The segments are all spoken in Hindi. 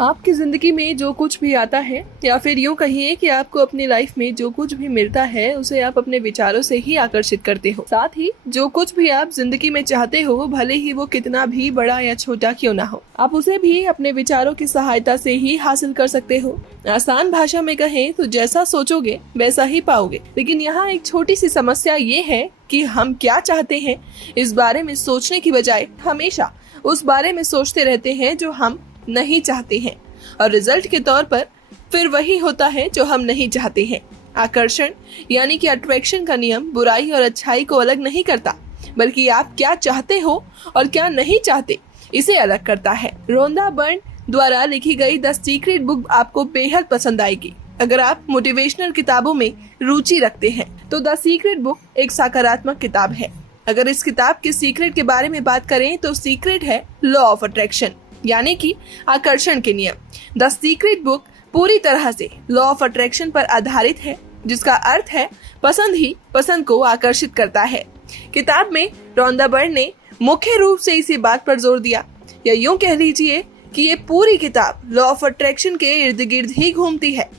आपकी जिंदगी में जो कुछ भी आता है, या फिर यूं कहिए कि आपको अपनी लाइफ में जो कुछ भी मिलता है उसे आप अपने विचारों से ही आकर्षित करते हो। साथ ही जो कुछ भी आप जिंदगी में चाहते हो, भले ही वो कितना भी बड़ा या छोटा क्यों ना हो, आप उसे भी अपने विचारों की सहायता से ही हासिल कर सकते हो। आसान भाषा में कहें तो जैसा सोचोगे वैसा ही पाओगे। लेकिन यहाँ एक छोटी सी समस्या ये है कि हम क्या चाहते हैं इस बारे में सोचने की बजाय हमेशा उस बारे में सोचते रहते हैं जो हम नहीं चाहते हैं, और रिजल्ट के तौर पर फिर वही होता है जो हम नहीं चाहते हैं। आकर्षण यानी कि अट्रैक्शन का नियम बुराई और अच्छाई को अलग नहीं करता, बल्कि आप क्या चाहते हो और क्या नहीं चाहते इसे अलग करता है। रोंदा बर्न द्वारा लिखी गई द सीक्रेट बुक आपको बेहद पसंद आएगी। अगर आप मोटिवेशनल किताबों में रुचि रखते हैं तो द सीक्रेट बुक एक सकारात्मक किताब है। अगर इस किताब के सीक्रेट के बारे में बात करें तो सीक्रेट है लॉ ऑफ अट्रैक्शन, यानी कि आकर्षण के नियम। द सीक्रेट बुक पूरी तरह से लॉ ऑफ अट्रैक्शन पर आधारित है, जिसका अर्थ है पसंद ही पसंद को आकर्षित करता है। किताब में रोंदा बर्न ने मुख्य रूप से इसी बात पर जोर दिया, या यूं कह लीजिए कि ये पूरी किताब लॉ ऑफ अट्रैक्शन के इर्द गिर्द ही घूमती है।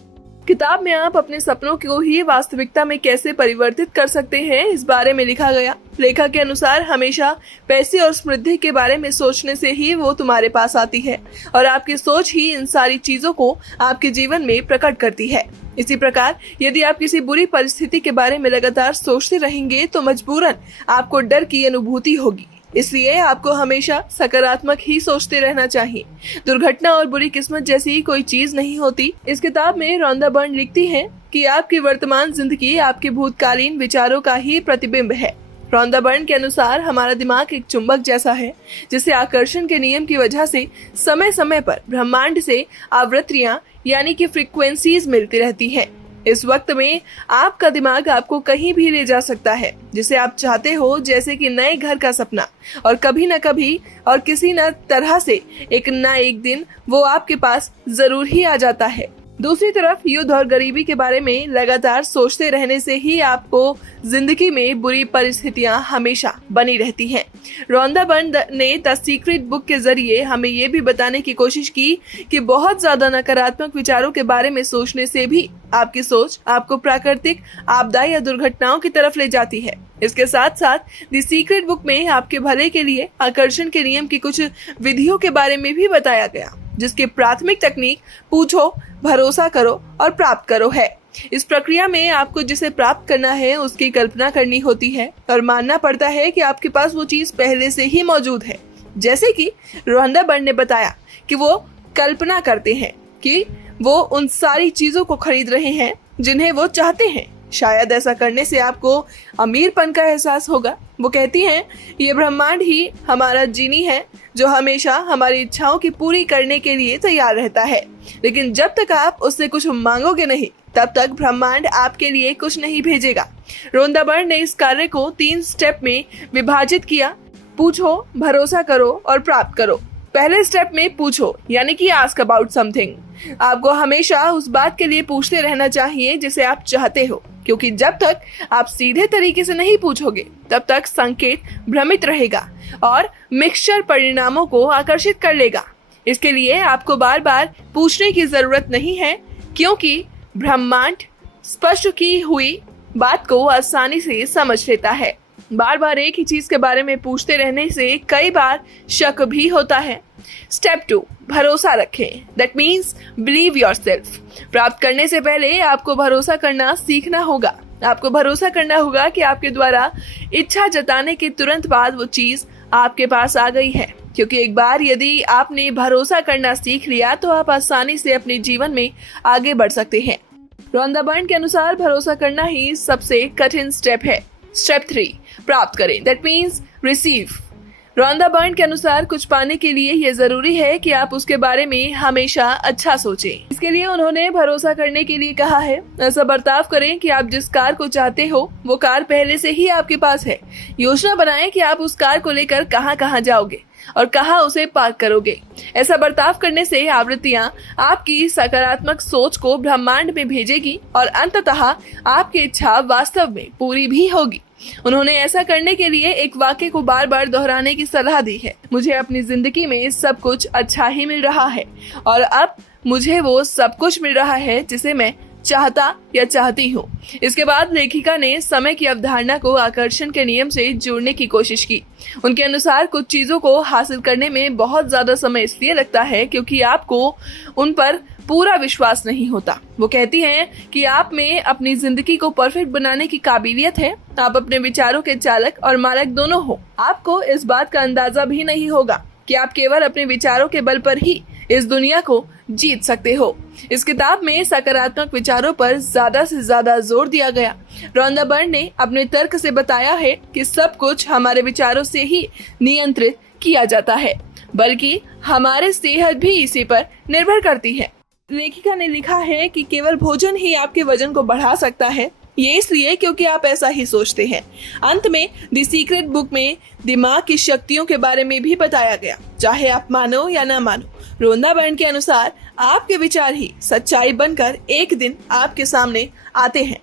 किताब में आप अपने सपनों को ही वास्तविकता में कैसे परिवर्तित कर सकते हैं इस बारे में लिखा गया। लेखक के अनुसार हमेशा पैसे और समृद्धि के बारे में सोचने से ही वो तुम्हारे पास आती है, और आपकी सोच ही इन सारी चीजों को आपके जीवन में प्रकट करती है। इसी प्रकार यदि आप किसी बुरी परिस्थिति के बारे में लगातार सोचते रहेंगे तो मजबूरन आपको डर की अनुभूति होगी। इसलिए आपको हमेशा सकारात्मक ही सोचते रहना चाहिए। दुर्घटना और बुरी किस्मत जैसी कोई चीज नहीं होती। इस किताब में रोंदा बर्न लिखती है कि आपकी वर्तमान जिंदगी आपके भूतकालीन विचारों का ही प्रतिबिंब है। रोंदा बर्न के अनुसार हमारा दिमाग एक चुंबक जैसा है, जिसे आकर्षण के नियम की वजह से समय समय पर ब्रह्मांड से आवृत्तियां यानी कि फ्रीक्वेंसीज मिलती रहती हैं। इस वक्त में आपका दिमाग आपको कहीं भी ले जा सकता है जिसे आप चाहते हो, जैसे कि नए घर का सपना, और कभी न कभी और किसी न तरह से एक दिन वो आपके पास जरूर ही आ जाता है। दूसरी तरफ युद्ध और गरीबी के बारे में लगातार सोचते रहने से ही आपको जिंदगी में बुरी परिस्थितियां हमेशा बनी रहती हैं। रोंदा बर्न ने द सीक्रेट बुक के जरिए हमें ये भी बताने की कोशिश की कि बहुत ज्यादा नकारात्मक विचारों के बारे में सोचने से भी आपकी सोच आपको प्राकृतिक आपदा या दुर्घटनाओं की तरफ ले जाती है। इसके साथ साथ द सीक्रेट बुक में आपके भले के लिए आकर्षण के नियम की कुछ विधियों के बारे में भी बताया गया, जिसकी प्राथमिक तकनीक पूछो, भरोसा करो और प्राप्त करो है। इस प्रक्रिया में आपको जिसे प्राप्त करना है उसकी कल्पना करनी होती है और मानना पड़ता है कि आपके पास वो चीज पहले से ही मौजूद है। जैसे कि रोंदा बर्न ने बताया कि वो कल्पना करते हैं कि वो उन सारी चीजों को खरीद रहे हैं जिन्हें वो चाहते हैं। शायद ऐसा करने से आपको अमीरपन का एहसास होगा। वो कहती हैं, ये ब्रह्मांड ही हमारा जीनी है जो हमेशा हमारी इच्छाओं की पूरी करने के लिए तैयार रहता है। लेकिन जब तक आप उससे कुछ मांगोगे नहीं, तब तक ब्रह्मांड आपके लिए कुछ नहीं भेजेगा। रोंदा बर्न ने इस कार्य को 3 स्टेप में विभाजित किया: पूछो, भरोसा करो और प्राप्त करो। पहले स्टेप में पूछो, यानी कि आस्क अबाउट समथिंग। आपको हमेशा उस बात के लिए पूछते रहना चाहिए जिसे आप चाहते हो, क्योंकि जब तक आप सीधे तरीके से नहीं पूछोगे तब तक संकेत भ्रमित रहेगा और मिक्सचर परिणामों को आकर्षित कर लेगा। इसके लिए आपको बार बार पूछने की जरूरत नहीं है, क्योंकि ब्रह्मांड स्पष्ट की हुई बात को आसानी से समझ लेता है। बार बार एक ही चीज के बारे में पूछते रहने से कई बार शक भी होता है। स्टेप 2, भरोसा रखें। That means believe yourself. प्राप्त करने से पहले आपको भरोसा करना सीखना होगा। आपको भरोसा करना होगा कि आपके द्वारा इच्छा जताने के तुरंत बाद वो चीज आपके पास आ गई है, क्योंकि एक बार यदि आपने भरोसा करना सीख लिया तो आप आसानी से अपने जीवन में आगे बढ़ सकते हैं। रोंदा बर्न के अनुसार भरोसा करना ही सबसे कठिन स्टेप है। स्टेप 3, प्राप्त करें। That means receive. Rhonda Byrne के अनुसार कुछ पाने के लिए ये जरूरी है कि आप उसके बारे में हमेशा अच्छा सोचें। इसके लिए उन्होंने भरोसा करने के लिए कहा है, ऐसा बर्ताव करें कि आप जिस कार को चाहते हो वो कार पहले से ही आपके पास है। योजना बनाएं कि आप उस कार को लेकर कहां कहां जाओगे और कहां उसे पार्क करोगे। ऐसा बर्ताव करने से आवृत्तियां आपकी सकारात्मक सोच को ब्रह्मांड में भेजेगी और अंततः आपकी इच्छा वास्तव में पूरी भी होगी। उन्होंने ऐसा करने के लिए एक वाक्य को बार बार दोहराने की सलाह दी है। मुझे अपनी जिंदगी में सब कुछ अच्छा ही मिल रहा है और अब मुझे वो सब कुछ मिल रहा है जिसे मैं चाहता या चाहती हूँ। इसके बाद लेखिका ने समय की अवधारणा को आकर्षण के नियम से जोड़ने की कोशिश की। उनके अनुसार कुछ चीजों को हासिल करने में बहुत ज्यादा समय इसलिए लगता है क्योंकि आपको उन पर पूरा विश्वास नहीं होता। वो कहती हैं कि आप में अपनी जिंदगी को परफेक्ट बनाने की काबिलियत है। आप अपने विचारों के चालक और मालक दोनों हो। आपको इस बात का अंदाजा भी नहीं होगा कि आप केवल अपने विचारों के बल पर ही इस दुनिया को जीत सकते हो। इस किताब में सकारात्मक विचारों पर ज्यादा से ज्यादा जोर दिया गया। रोंदा बर्न ने अपने तर्क से बताया है कि सब कुछ हमारे विचारों से ही नियंत्रित किया जाता है, बल्कि हमारे सेहत भी इसी पर निर्भर करती है। लेखिका ने लिखा है कि केवल भोजन ही आपके वजन को बढ़ा सकता है, ये इसलिए क्योंकि आप ऐसा ही सोचते हैं। अंत में द सीक्रेट बुक में दिमाग की शक्तियों के बारे में भी बताया गया, चाहे आप मानो या ना मानो। रोंदा बर्न के अनुसार आपके विचार ही सच्चाई बनकर एक दिन आपके सामने आते हैं।